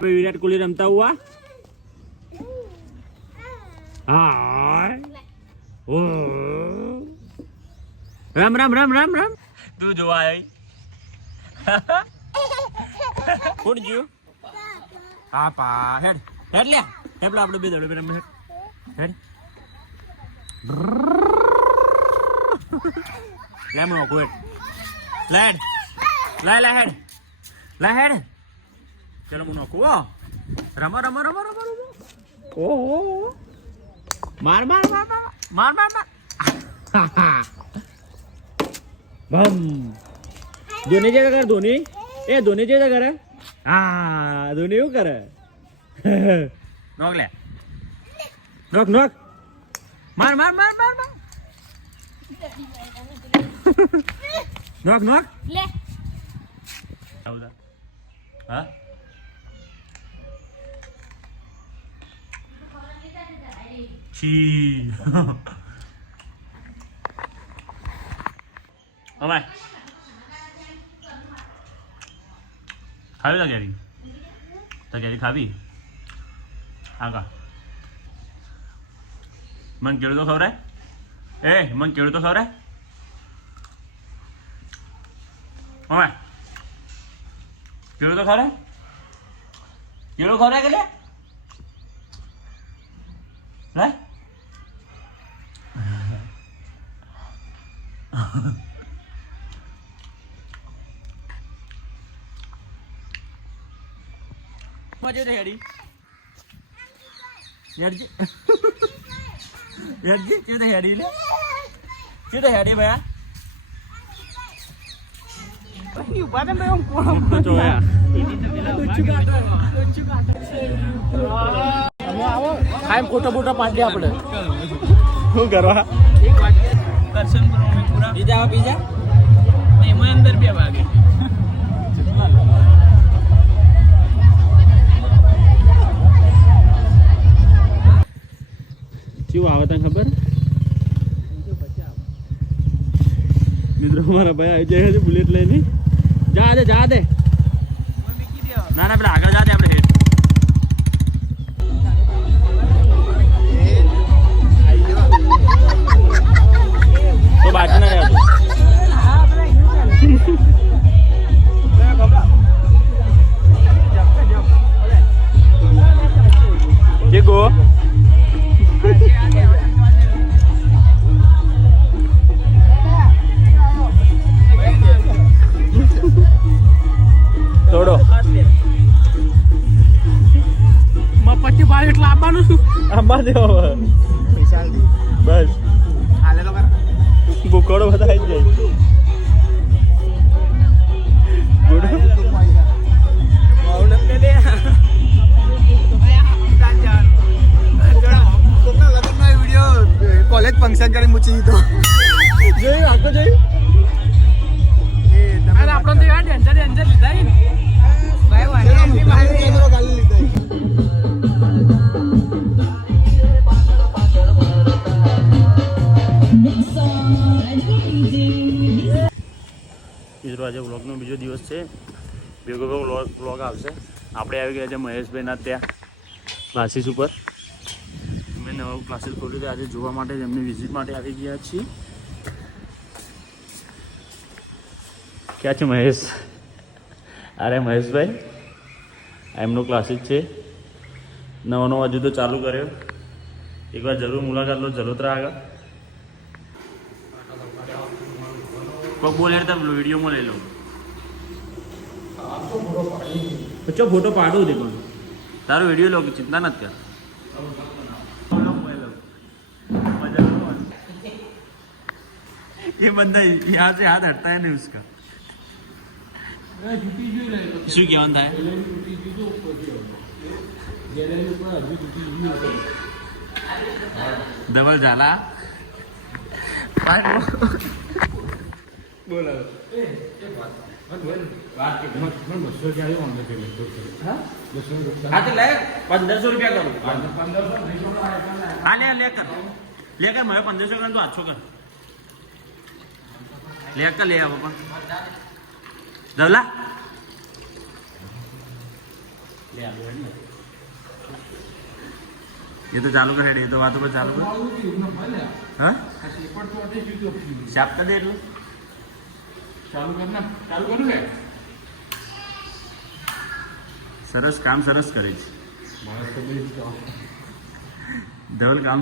विराट कोहली रमता हुआ हाँ ओ राम राम राम राम राम तू जो आया કોણ જીવ હા પા હેડ હેડ લે હેડ આપણે બે દડો રમે હેડ લે મો કોટ લેડ લે લે હેડ લે હેડ ચલો મો નોકો રમો રમો રમો રમો ઓહો માર માર માર માર માર માર બમ ધોની જગ્યા કર ધોની એ ધોની જગ્યા કરે હા ધોની એવું કરે નોક લે નોક નોક માર માર માર માર માર નોક નોક લે હા છી અમાય ખાવી તા કેરી ખાવી હા કા મન કેળું તો ખવરાય એ મન કેળું તો ખવરાય અમાય કેળું તો ખવરાય કેળું ખવરાય કે લે લે મજો રે હેડી યરજી યરજી કે હેડી લે કે હેડી ભયા પછી ઉભા તો મેં કોણ જોયા આવો કાયમ ફોટો ફોટો પાડી આપણે શું કરવા એક વાગે દર્શન કરવાનું પૂરા પીજા એમાં અંદર બે વાગે क्यों आवा था खबर मित्रों हमारा भाई आई जाएगा बुलेट लेने जा दे ना ना आगे जा दे अपने हेड तो बात ना रहा ये गो થોડો મપટી બાર એટલા આપવાનું છું આમાં દે પૈસા દે બસ હાલે તો કર બુકોડો બધા આવી જાય ગુડ માઉન ને દે કોકના લગનમાં વિડિયો કોલેજ ફંક્શન કરી મૂકી દીધો જોઈ આખો જોઈ અરે આપણો તો યાર ડેન્જર લીધા ને ભાઈ વાહે કેમેરો ગાલી લીધા મિત્રો આજે વ્લોગનો બીજો દિવસ છે ભેગો વ્લોગ આવશે આપણે આવી ગયા છે મહેશભાઈના ત્યાં ક્લાસીસ ઉપર મેં નવો ક્લાસીસ ખોલ્યું છે આજે જોવા માટે એમની વિઝિટ માટે આવી ગયા છીએ ક્યાં છે મહેશ અરે મહેશભાઈ એમનો ક્લાસીસ છે નવો હજુ તો ચાલુ કર્યો એકવાર જરૂર મુલાકાત લો જલોત્રા આગળ કોઈ બોલે તો વિડીયોમાં લઈ લઉં ચો ફોટો પાડું દે પણ તારો વિડીયો લો ચિંતા નથી કર ये बंदा यहाँ से हाथ हटता है नहीं उसका શું કહેવાનું થાય ડબલ ઝાલા બોલો હા તો લે 1500 રૂપિયા કરું 1500 હા લે કર મને 1500 કર તો 800 કર લે આવો પણ ધવલા લે આવો ये तो चालू करे ये तो बातों पर चालू कर हाँ शाप का दे लो ચાલુ કરું કે સરસ કામ સરસ કરે છે ધવલ કામ